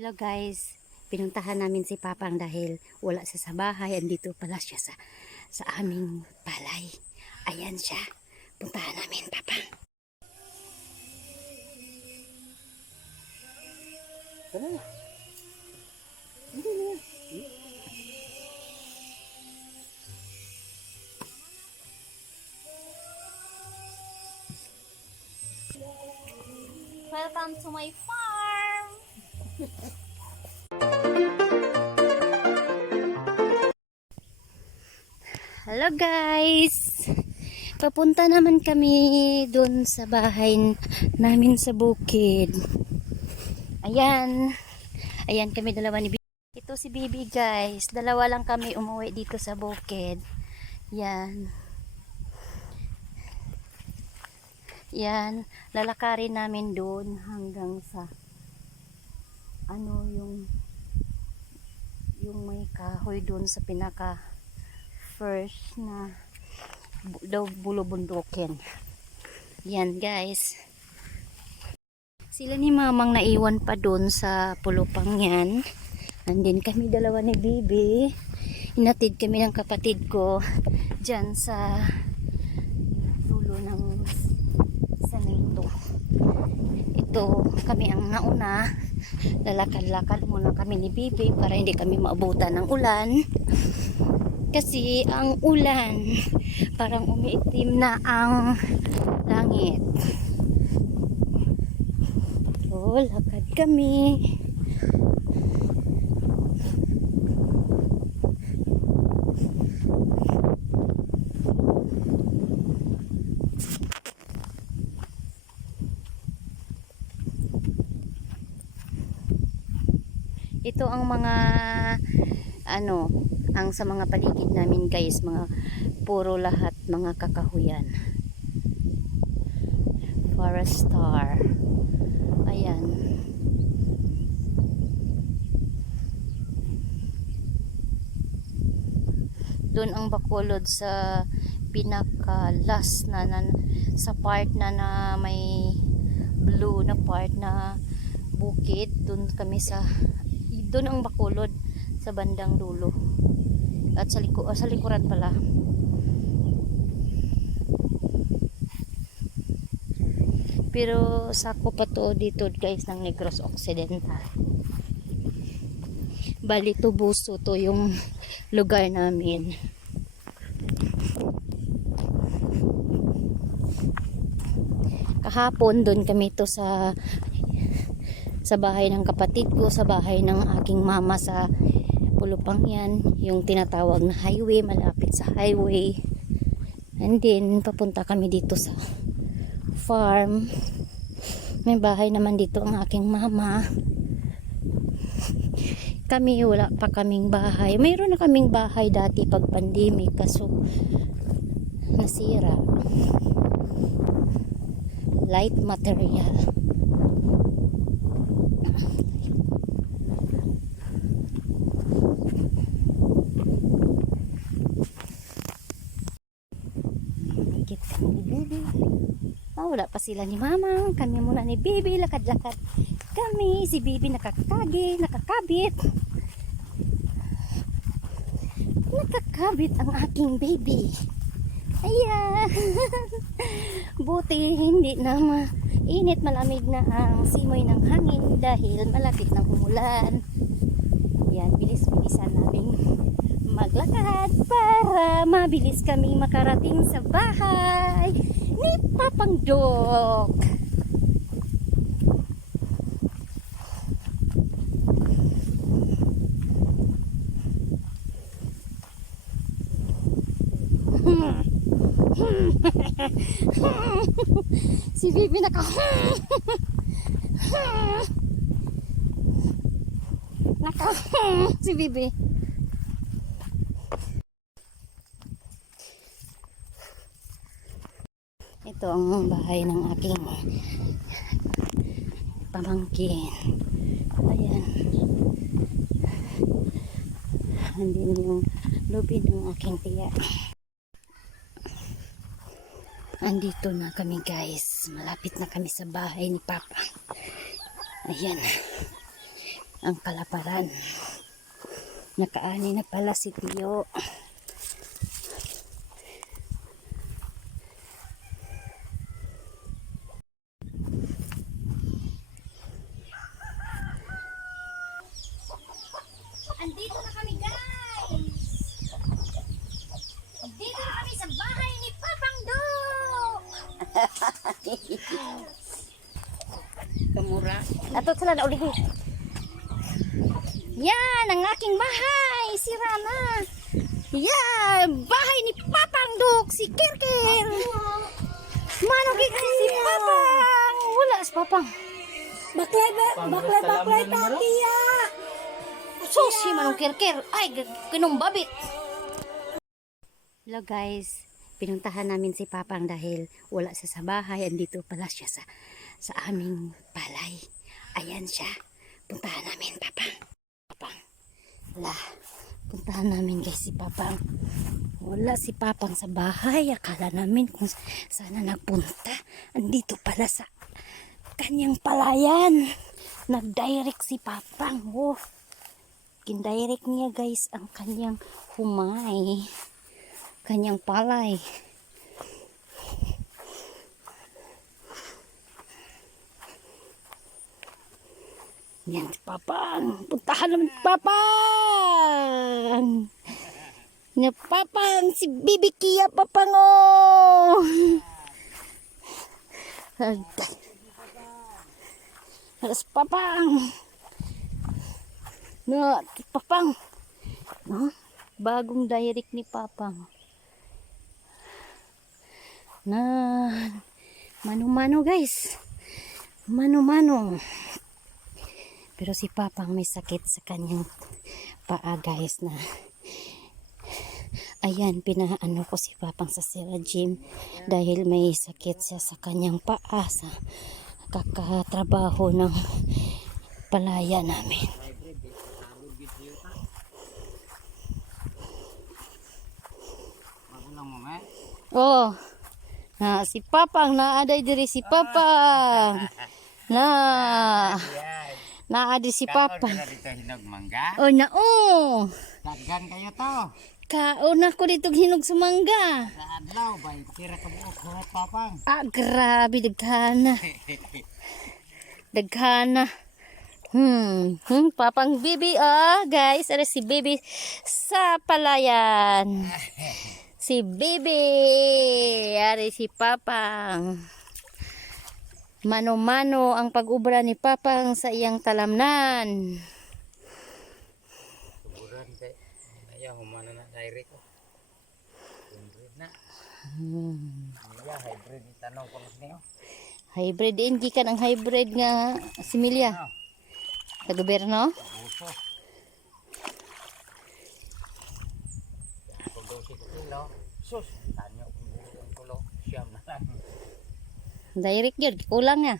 Hello guys, pinuntahan namin si Papang dahil wala siya sa bahay. Andito pala siya sa aming palay. Ayan siya. Puntahan namin, Papang. Tara na. Hindi na. Welcome to my farm! Hello guys! Papunta naman kami doon sa bahay namin sa bukid. Ayan. Ayan kami dalawa ni Bibi. Ito si Bibi guys. Dalawa lang kami umuwi dito sa bukid. Yan. Yan. Lalakarin namin doon hanggang sa yung may kahoy doon sa pinaka first na daw bulubundukin. Yan guys. Sila ni Mamang naiwan pa doon sa pulupang yan. Andin kami dalawa ni Bibi. Hinatid kami ng kapatid ko dyan sa dulo ng semento. Ito, kami ang nauna. Lalakad-lakad muna kami ni Bibi para hindi kami maabutan ng ulan. Kasi ang ulan, parang umiitim na ang langit. Oh, lakad kami. Ito ang mga ang sa mga paligid namin guys, mga puro lahat mga kakahuyan. Forest star. Ayan. Doon ang Bacolod sa pinaka last na sa part na may blue na part na bukid. Doon kami doon ang Bacolod sa bandang dulo. At sa likuran pala. Pero sako pa to dito guys ng Negros Occidental. Bali Tubuso to yung lugar namin. Kahapon doon kami to sa bahay ng kapatid ko, sa bahay ng aking mama sa Pulupang yan, yung tinatawag na highway, malapit sa highway. And then papunta kami dito sa farm. May bahay naman dito ang aking mama. Kami wala pa kaming bahay. Mayroon na kaming bahay dati pag pandemic kaso nasira. Light material. Kami ni Bibi. Wala pa sila ni Mama. Kami muna ni Bibi. Lakad-lakad kami. Si Bibi nakakabit. Nakakabit ang aking baby. Ayan. Buti hindi na mainit, malamig na ang simoy ng hangin dahil malapit ng umulan. Yan, bilis-bilisan namin maglakad para mabilis kaming makarating sa bahay ni Papang Dok. Si Bibi si Bibi. Ito ang bahay ng aking pamangkin. Ayan. Andin yung lobby ng aking tiya. Andito na kami guys. Malapit na kami sa bahay ni Papa. Ayan. ang kalaparan. Nakaani na pala si Tiyo. Andito na kami, guys! Andito na kami sa bahay ni Papang Do! Kamura. Ato sila na ulit. Yan ang aking bahay. Sira na. Yan. Bahay ni Papang Duk. Si Kirkir. Manugig si Papang. Wala si Papang. Baklay takiya. So si Manong Kirkir. Ay, kinumbabit. Hello guys. Pinuntahan namin si Papang dahil wala siya sa bahay. Andito pala siya sa aming palay. Ayan siya. Puntahan namin, Papang. Papang. Wala. Puntahan namin guys si Papang. Wala si Papang sa bahay. Akala namin kung sana nagpunta. Andito pala sa kanyang palayan. Nag-direct si Papang. Oh. Kindirect niya guys ang kanyang humay. Kanyang palay. Yan si Papang. Puntahan naman si Papang. Yan Papang. Si Bibi Kia Papang oh. Halos Papang. No, Papang. No? Bagong direct ni Papang. Na mano-mano guys. Mano-mano. Pero si Papang may sakit sa kanyang paa guys na ayan, pinaano ko si Papang sa Sira Gym dahil may sakit siya sa kanyang paa sa kakatrabaho ng palaya namin. Oh, na si Papang naaday diri si Papang. Naadi si Papang. Oh, na oh. Daggan kayo to. Kauna ko dito hinog sa mangga. Sa adlaw ba tira ka buok ko Papang. Ah, grabe daghana. Daghana. Papang Bibi guys, ara si Bibi sa palayan. Si Bibi, ari si Papang. Mano-mano ang pag-ubra ni Papang sa iyang talamnan. Kuburan kay ayaw humana na direct ko. Hybrid na. Iya hybrid tanong ko mas niyo. Hybrid din gikan ang hybrid nga similya. Sa gobyerno. Uso. Kung 12 kilo, sus, tanyo kung buong kulo, siyam na lang. Direct yun, kulang nga.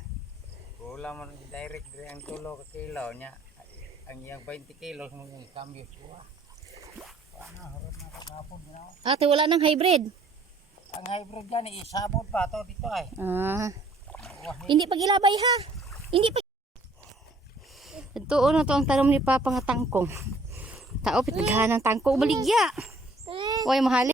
Kulang man direct dire ang tulo ka kilo nya. Ang iyang 20 kilos mo yung cambio suwa. Ano, harap na kagapon na. Ate, wala nang hybrid. Ang hybrid yan, isabot pa to dito ay. Hindi pa gilabay ha. Hindi pa. Ito na to ang tanom ni Papa nga tangkong. Tao, pitaghan ng tangkong. Baligya. Uy, mahali.